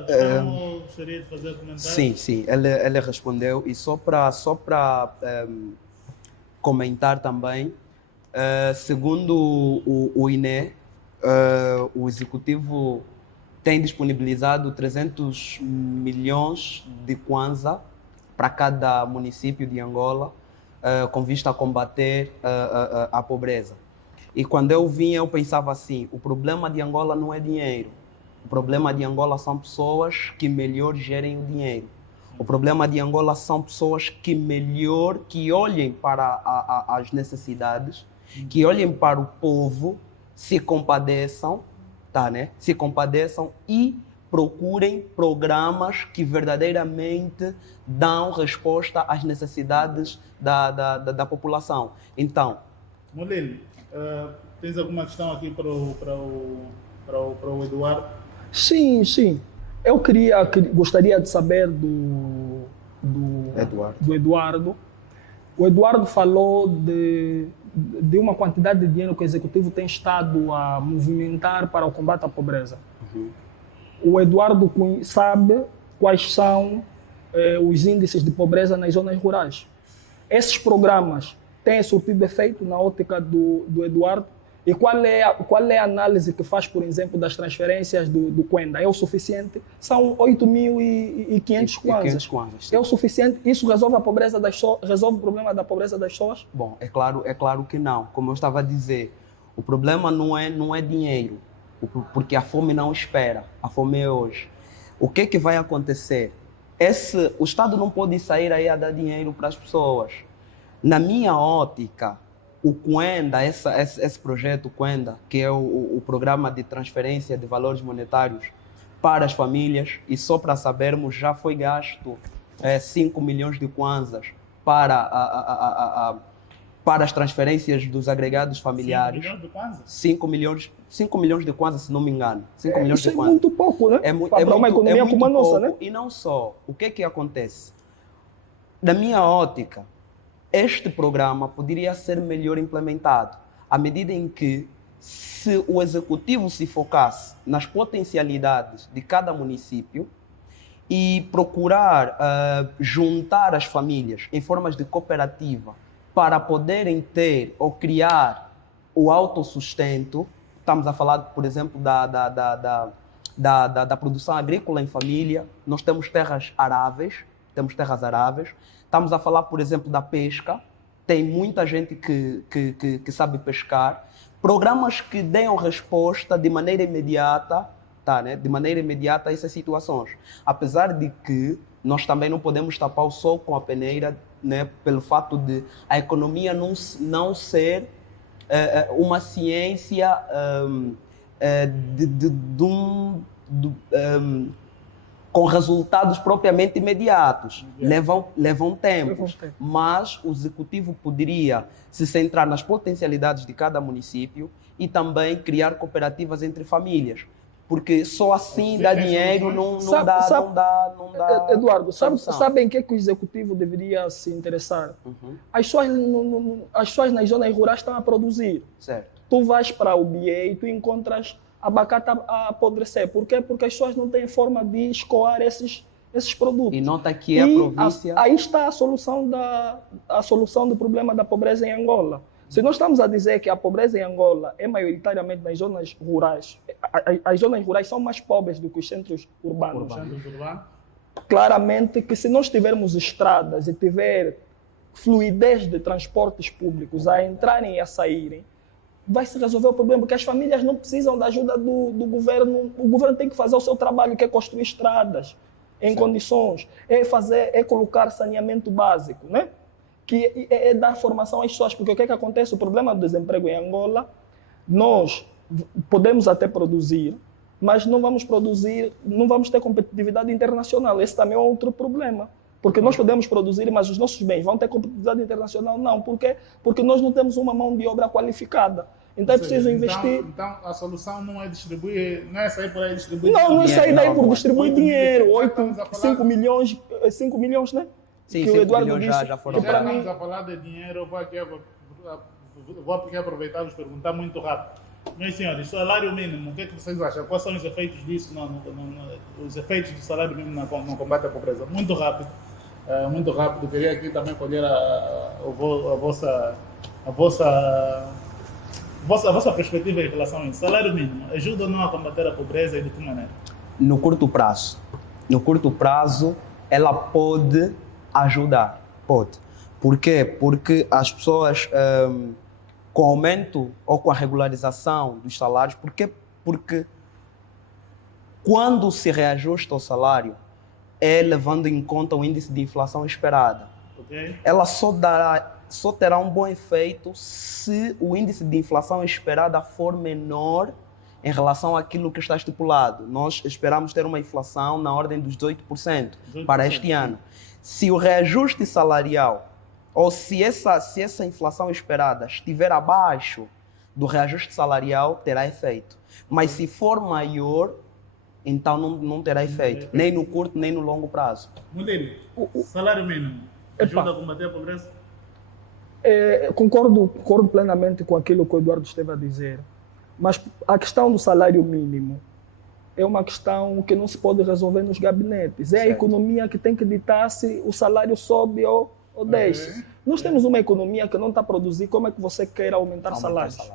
questão ou gostaria de fazer comentário? Sim, ele respondeu. E só para comentar também, segundo o INE, o Executivo tem disponibilizado 300 milhões de kwanza para cada município de Angola, com vista a combater a pobreza. E quando eu vim, eu pensava assim, o problema de Angola não é dinheiro. O problema de Angola são pessoas que melhor gerem o dinheiro. O problema de Angola são pessoas que olhem para as necessidades, que olhem para o povo, se compadeçam, tá, né? Se compadeçam e procurem programas que verdadeiramente dão resposta às necessidades da população. Então, Molino, tens alguma questão aqui para o Eduardo? Sim. Eu gostaria de saber do Eduardo. O Eduardo falou de uma quantidade de dinheiro que o Executivo tem estado a movimentar para o combate à pobreza. Uhum. O Eduardo sabe quais são os índices de pobreza nas zonas rurais. Esses programas têm surtido efeito na ótica do Eduardo? E qual é a análise que faz, por exemplo, das transferências do Kwenda? É o suficiente? São 8.500 kwanzas. É o suficiente? Isso resolve resolve o problema da pobreza das pessoas? Bom, é claro que não. Como eu estava a dizer, o problema não é dinheiro, porque a fome não espera. A fome é hoje. O que vai acontecer? O Estado não pode sair aí a dar dinheiro para as pessoas. Na minha ótica, o Kwenda, esse projeto Kwenda, que é o programa de transferência de valores monetários para as famílias, e só para sabermos, já foi gasto 5 milhões de kwanzas para as transferências dos agregados familiares. 5 milhões de kwanzas? 5 milhões de kwanzas, se não me engano. 5 milhões isso de kwanzas. É muito pouco, né? É para uma economia como a nossa, né? E não só. O que acontece? Da minha ótica, este programa poderia ser melhor implementado, à medida em que, se o Executivo se focasse nas potencialidades de cada município e procurar juntar as famílias em formas de cooperativa para poderem ter ou criar o autossustento. Estamos a falar, por exemplo, da produção agrícola em família. Nós temos terras aráveis. Estamos a falar, por exemplo, da pesca. Tem muita gente que sabe pescar. Programas que deem resposta de maneira imediata, tá, né? De maneira imediata a essas situações. Apesar de que nós também não podemos tapar o sol com a peneira, né? Pelo fato de a economia não ser uma ciência com resultados propriamente imediatos. Levam tempo. Mas o Executivo poderia se centrar nas potencialidades de cada município e também criar cooperativas entre famílias. Porque só assim dá dinheiro, não dá. Eduardo, sabem o que o Executivo deveria se interessar? Uhum. As pessoas nas zonas rurais estão a produzir. Certo. Tu vais para o BIE e tu encontras abacate a apodrecer. Por quê? Porque as pessoas não têm forma de escoar esses produtos. E nota que a província... Aí está a solução do problema da pobreza em Angola. Se nós estamos a dizer que a pobreza em Angola é maioritariamente nas zonas rurais, as zonas rurais são mais pobres do que os centros urbanos. Centros urbanos. Claramente que se nós tivermos estradas e tiver fluidez de transportes públicos a entrarem e a saírem, vai se resolver o problema, porque as famílias não precisam da ajuda do governo. O governo tem que fazer o seu trabalho, que é construir estradas em condições, é colocar saneamento básico, né? Que é dar formação às pessoas, porque o que é que acontece? O problema do desemprego em Angola, nós podemos até produzir, mas não vamos produzir, não vamos ter competitividade internacional. Esse também é outro problema. Porque nós podemos produzir, mas os nossos bens vão ter competitividade internacional? Não. Por quê? Porque nós não temos uma mão de obra qualificada. Então é preciso investir. Então a solução não é distribuir, não é sair por aí distribuir. Não é sair daí por distribuir 8 dinheiro. milhões. 5 milhões, né? Sim, que o 5 Eduardo milhões disse, já foram que para Estamos mim, a falar de dinheiro, eu vou aqui aproveitar e vos perguntar muito rápido. Meus senhores, salário mínimo, o que é que vocês acham? Quais são os efeitos disso, os efeitos do salário mínimo no combate à pobreza? Muito rápido. Muito rápido, queria aqui também colher a vossa perspectiva em relação a isso. Salário mínimo, ajuda ou não a combater a pobreza e de que maneira? No curto prazo. No curto prazo, ela pode ajudar. Pode. Por quê? Porque as pessoas, com o aumento ou com a regularização dos salários, porque quando se reajusta o salário, é levando em conta o índice de inflação esperada. Okay. Ela só terá um bom efeito se o índice de inflação esperada for menor em relação àquilo que está estipulado. Nós esperamos ter uma inflação na ordem dos 18% para este ano. Se o reajuste salarial, ou se essa inflação esperada estiver abaixo do reajuste salarial, terá efeito. Mas se for maior, então não terá efeito, nem no curto, nem no longo prazo. Mundiri, salário mínimo ajuda a combater a pobreza? Concordo plenamente com aquilo que o Eduardo esteve a dizer, mas a questão do salário mínimo é uma questão que não se pode resolver nos gabinetes. É certo. A economia que tem que ditar se o salário sobe ou desce. Nós temos uma economia que não está a produzir, como é que você quer aumentar salários?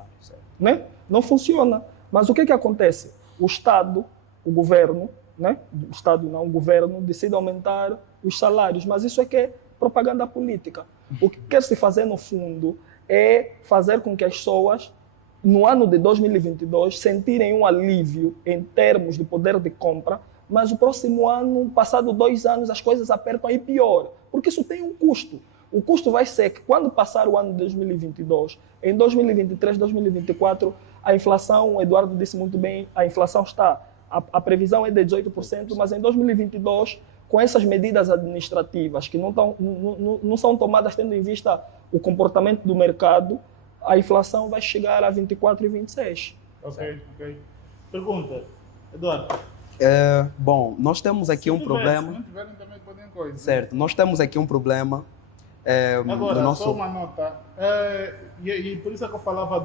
Né? Não funciona. Mas o que acontece? O Estado, o governo, né? O Estado não, o governo decide aumentar os salários, mas isso é que é propaganda política. O que quer se fazer no fundo é fazer com que as pessoas, no ano de 2022, sentirem um alívio em termos de poder de compra, mas o próximo ano, passado 2 anos, as coisas apertam e pior, porque isso tem um custo. O custo vai ser que quando passar o ano de 2022, em 2023, 2024, a inflação, o Eduardo disse muito bem, a inflação está, a previsão é de 18%, mas em 2022, com essas medidas administrativas que não são tomadas tendo em vista o comportamento do mercado, a inflação vai chegar a 24 e 26. Ok. Pergunta, Eduardo. Bom, nós temos aqui um problema. Se não tiverem, também podem coisa. Certo, nós temos aqui um problema. Agora, só uma nota. E por isso é que eu falava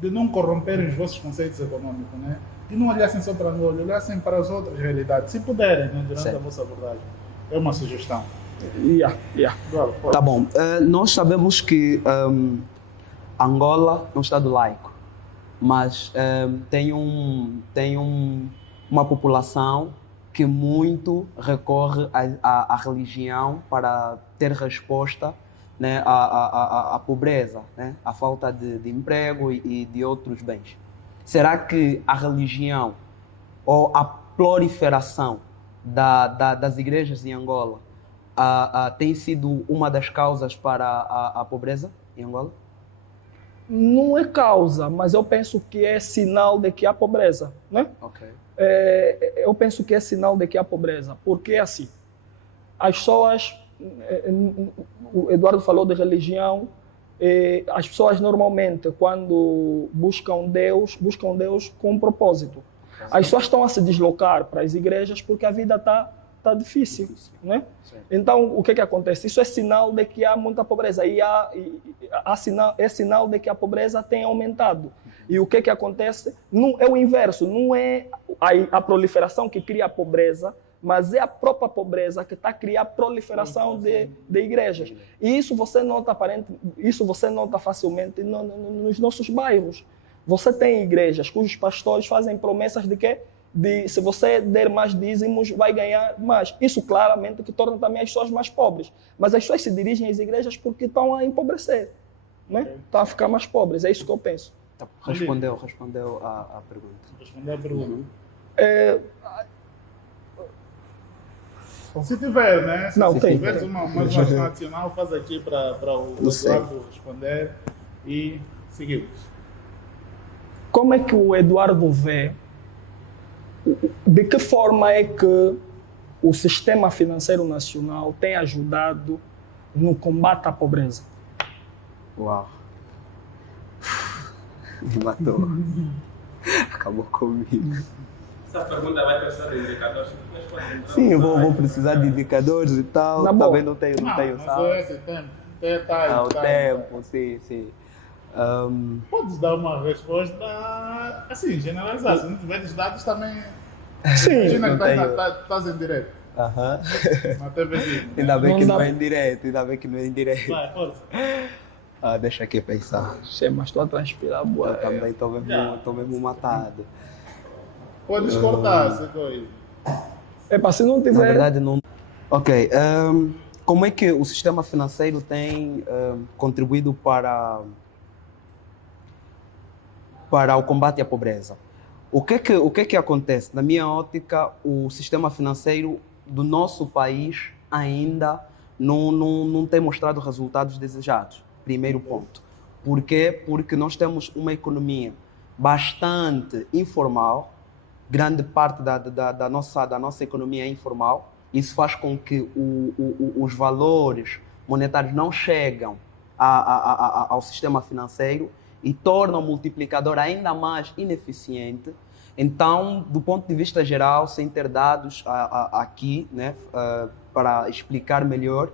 de não corromper os vossos conceitos econômicos, né? E não olhassem só para nós, olhassem para as outras realidades, se puderem, né, durante certo. A vossa abordagem. É uma sugestão. Tá bom. Nós sabemos que Angola é um Estado laico, mas tem uma população que muito recorre à religião para ter resposta, né, à pobreza, né, à falta de emprego e de outros bens. Será que a religião ou a proliferação das igrejas em Angola tem sido uma das causas para a pobreza em Angola? Não é causa, mas eu penso que é sinal de que há pobreza, né? Okay. Eu penso que é sinal de que há pobreza, porque assim, as pessoas, o Eduardo falou de religião, as pessoas normalmente quando buscam Deus com um propósito. As pessoas estão a se deslocar para as igrejas porque a vida está difícil, né? Então, o que acontece? Isso é sinal de que há muita pobreza e é sinal de que a pobreza tem aumentado. E o que acontece? Não, é o inverso, não é a proliferação que cria a pobreza, mas é a própria pobreza que está a criar proliferação de igrejas. E isso você nota facilmente nos nossos bairros. Você tem igrejas cujos pastores fazem promessas de que se você der mais dízimos, vai ganhar mais. Isso claramente que torna também as pessoas mais pobres. Mas as pessoas se dirigem às igrejas porque estão a empobrecer, né? Estão a ficar mais pobres, é isso que eu penso. Respondeu a pergunta. Respondeu a pergunta. Se tiver, né? Não, se tem. tiveres uma questão adicional, faz aqui para o Eduardo responder e seguimos. Como é que o Eduardo vê, de que forma é que o sistema financeiro nacional tem ajudado no combate à pobreza? Uau. Me matou. Acabou comigo. Essa pergunta vai precisar de indicadores. Sim, eu vou precisar de indicadores e tal. Na boa. Também não tenho, Mas sabe? esse tempo. O tempo, sim. Podes dar uma resposta assim, generalizada. Se não tiveres dados também. Sim. Imagina não que tenho. estás em direto. Aham. Na TVzinha. Ainda bem Não que dá. não é indireto, Vai, força. Deixa aqui pensar. Mas estou a transpirar, boa. Eu também tô mesmo matado. Podes cortar, se dói. Se não Na tiver... verdade, não. Ok. Como é que o sistema financeiro tem contribuído para o combate à pobreza? O que é que acontece? Na minha ótica, o sistema financeiro do nosso país ainda não tem mostrado resultados desejados. Primeiro ponto. Por quê? Porque nós temos uma economia bastante informal, grande parte da nossa economia é informal. Isso faz com que os valores monetários não chegam ao sistema financeiro e tornam o multiplicador ainda mais ineficiente. Então, do ponto de vista geral, sem ter dados aqui, né, para explicar melhor,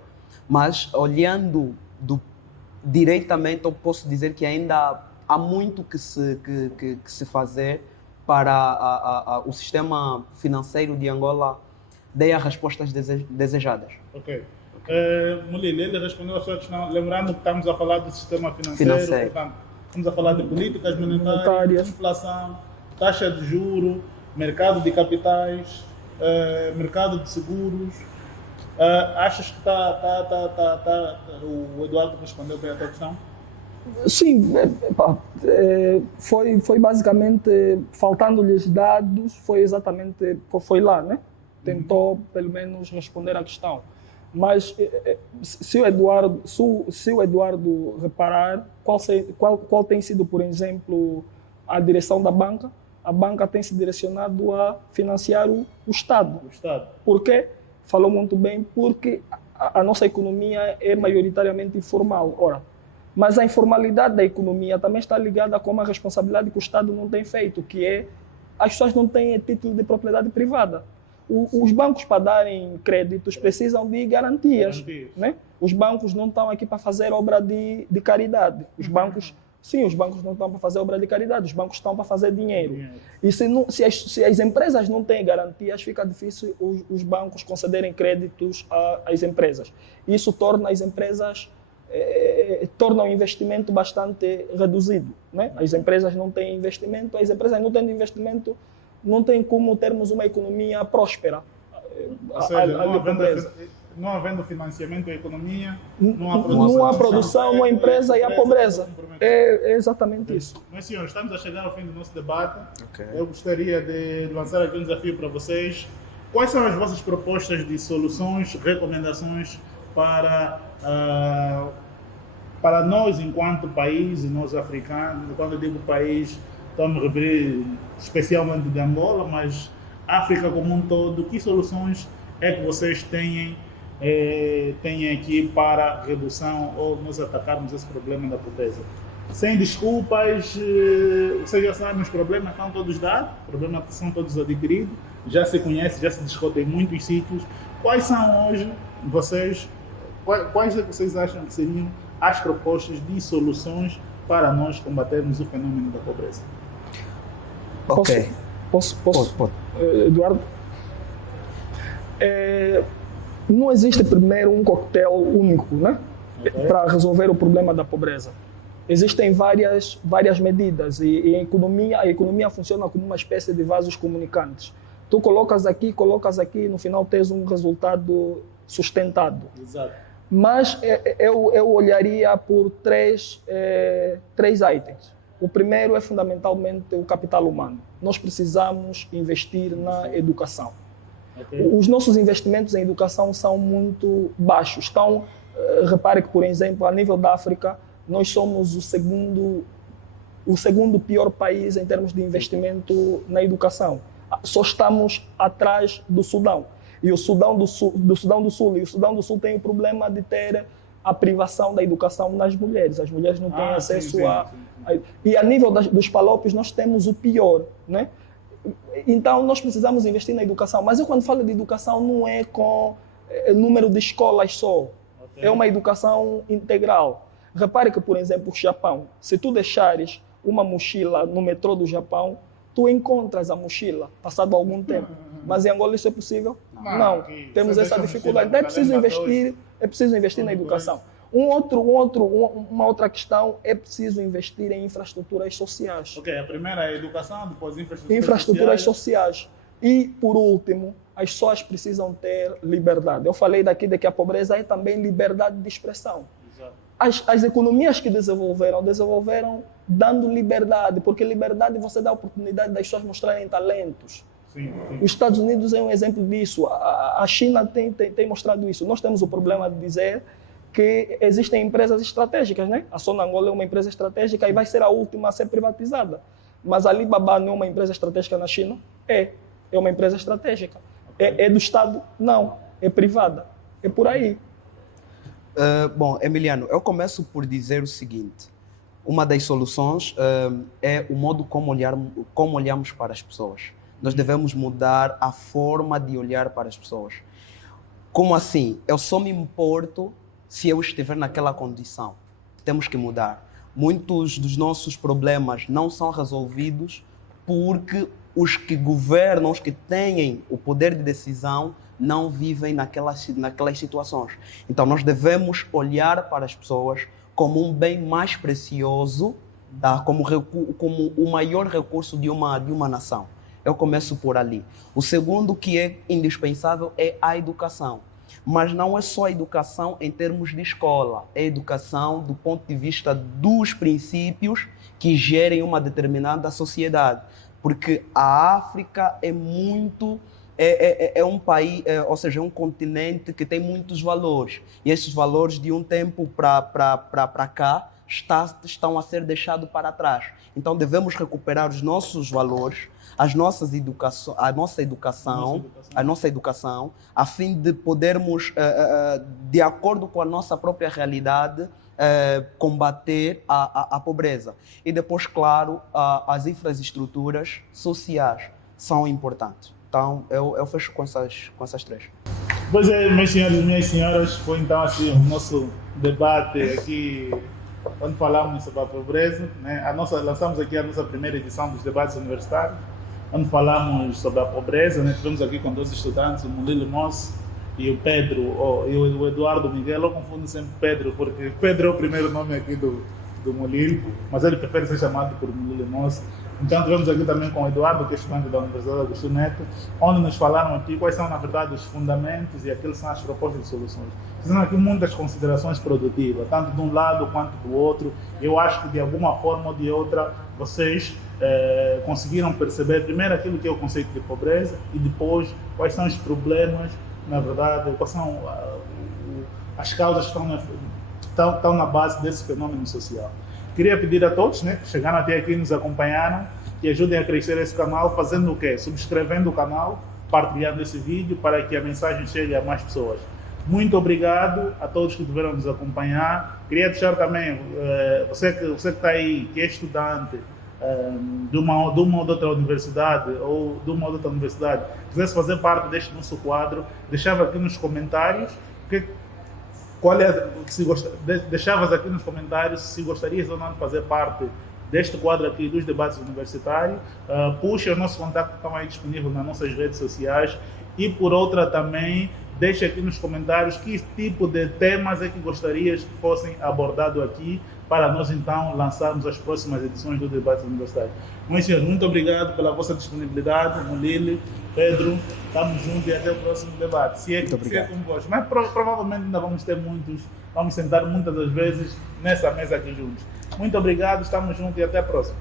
mas olhando diretamente, eu posso dizer que ainda há muito que se fazer para o sistema financeiro de Angola dê as respostas desejadas. Ok. Mulher, ele respondeu a sua questão, lembrando que estamos a falar do sistema financeiro. Portanto, estamos a falar de políticas monetárias, inflação, taxa de juro, mercado de capitais, mercado de seguros. Achas que o Eduardo respondeu bem a tua questão? Sim, foi basicamente, faltando-lhes dados, foi lá, né? Tentou pelo menos responder à questão. Mas se o Eduardo reparar, qual tem sido, por exemplo, a direção da banca? A banca tem se direcionado a financiar o Estado. Por quê? Falou muito bem, porque a nossa economia é maioritariamente informal. Ora, mas a informalidade da economia também está ligada com uma responsabilidade que o Estado não tem feito, que é as pessoas não têm título de propriedade privada. Os bancos, para darem créditos, precisam de garantias. Né? Os bancos não estão aqui para fazer obra de caridade. Os bancos não estão para fazer obra de caridade, os bancos estão para fazer dinheiro. E se as empresas não têm garantias, fica difícil os bancos concederem créditos às empresas. Isso torna as empresas torna o investimento bastante reduzido. Né? As empresas não têm investimento, não tem como termos uma economia próspera. Ou seja, não havendo financiamento da economia, não há produção, não há empresa e há pobreza. É exatamente isso. Mas, senhores, estamos a chegar ao fim do nosso debate. Okay. Eu gostaria de lançar aqui um desafio para vocês. Quais são as vossas propostas de soluções, recomendações para nós, enquanto país, nós africanos? Quando eu digo país, estou a me referir especialmente de Angola, mas África como um todo. Que soluções é que vocês têm aqui para a redução ou nós atacarmos esse problema da pobreza? Sem desculpas, vocês já sabem, os problemas estão todos dados, os problemas são todos adquiridos, já se conhece, já se discute em muitos sítios. Quais são hoje quais vocês acham que seriam as propostas de soluções para nós combatermos o fenômeno da pobreza? Ok. Posso? Eduardo? Não existe primeiro um coquetel único, né? Para resolver o problema da pobreza. Existem várias medidas e a economia funciona como uma espécie de vasos comunicantes. Tu colocas aqui, no final tens um resultado sustentado. Exato. Mas eu olharia por três itens. O primeiro é fundamentalmente o capital humano. Nós precisamos investir na educação. Okay. Os nossos investimentos em educação são muito baixos. Então, repare que, por exemplo, a nível da África, nós somos o segundo pior país em termos de investimento na educação. Só estamos atrás do Sudão. E o Sudão do Sul tem o problema de ter a privação da educação nas mulheres. As mulheres não têm acesso a... E a nível dos palopes nós temos o pior, né? Então nós precisamos investir na educação. Mas eu quando falo de educação não é com número de escolas só. É uma educação integral. Repare que, por exemplo, o Japão, se tu deixares uma mochila no metrô do Japão, tu encontras a mochila, passado algum tempo. Mas em Angola isso é possível? Não. Temos essa dificuldade. Então é preciso investir na educação. Uma outra questão é preciso investir em infraestruturas sociais. Ok, a primeira é a educação, depois infraestruturas sociais. E, por último, as pessoas precisam ter liberdade. Eu falei daqui de que a pobreza é também liberdade de expressão. As economias que desenvolveram dando liberdade, porque liberdade você dá a oportunidade das pessoas mostrarem talentos. Sim. Os Estados Unidos é um exemplo disso, a China tem mostrado isso. Nós temos o problema de dizer que existem empresas estratégicas, né? A Sona Angola é uma empresa estratégica e vai ser a última a ser privatizada. Mas a Alibaba não é uma empresa estratégica na China? É uma empresa estratégica. É do Estado? Não, é privada. É por aí. Bom, Emiliano, eu começo por dizer o seguinte. Uma das soluções é o modo como olhamos para as pessoas. Nós devemos mudar a forma de olhar para as pessoas. Como assim? Eu só me importo se eu estiver naquela condição. Temos que mudar. Muitos dos nossos problemas não são resolvidos porque os que governam, os que têm o poder de decisão, não vivem naquelas situações. Então, nós devemos olhar para as pessoas como um bem mais precioso, tá? como o maior recurso de uma nação. Eu começo por ali. O segundo que é indispensável é a educação. Mas não é só a educação em termos de escola, é a educação do ponto de vista dos princípios que gerem uma determinada sociedade. Porque a África é um país, ou seja, é um continente que tem muitos valores. E esses valores, de um tempo para cá, estão a ser deixados para trás. Então, devemos recuperar os nossos valores, a nossa educação, a fim de podermos, de acordo com a nossa própria realidade, combater a pobreza. E depois, claro, as infraestruturas sociais são importantes. Então, eu fecho com essas três. Pois é, meus senhores e minhas senhoras, foi então assim o nosso debate aqui, onde falamos sobre a pobreza, né? Lançamos aqui a nossa primeira edição dos debates universitários, onde falamos sobre a pobreza, né? Tivemos aqui com 2 estudantes, o Mulilo Moss e o Pedro, e o Eduardo Miguel. Eu confundo sempre Pedro, porque Pedro é o primeiro nome aqui do Mulilo, mas ele prefere ser chamado por Mulilo Moss. Então tivemos aqui também com o Eduardo, que é estudante da Universidade Augusto Neto, onde nos falaram aqui quais são, na verdade, os fundamentos e aqueles são as propostas de soluções. Fizeram aqui muitas considerações produtivas, tanto de um lado quanto do outro. Eu acho que de alguma forma ou de outra vocês conseguiram perceber primeiro aquilo que é o conceito de pobreza e depois quais são os problemas, na verdade, quais são as causas que estão na base desse fenômeno social. Queria pedir a todos, né, que chegaram até aqui e nos acompanharam, que ajudem a crescer esse canal, fazendo o quê? Subscrevendo o canal, partilhando esse vídeo para que a mensagem chegue a mais pessoas. Muito obrigado a todos que tiveram nos acompanhar. Queria deixar também, você que está aí, que é estudante de uma ou de outra universidade, quisesse fazer parte deste nosso quadro, deixava aqui nos comentários deixavas aqui nos comentários se gostarias ou não de fazer parte deste quadro aqui dos debates universitários. Puxe o nosso contato, estão aí disponível nas nossas redes sociais. E por outra também, deixe aqui nos comentários que tipo de temas é que gostarias que fossem abordados aqui, para nós então lançarmos as próximas edições do debate universitário. Meus senhores, muito obrigado pela vossa disponibilidade. Mulile, Pedro, estamos juntos e até o próximo debate. Se é com vós. Mas provavelmente ainda vamos ter muitos, vamos sentar muitas das vezes nessa mesa aqui juntos. Muito obrigado, estamos juntos e até a próxima.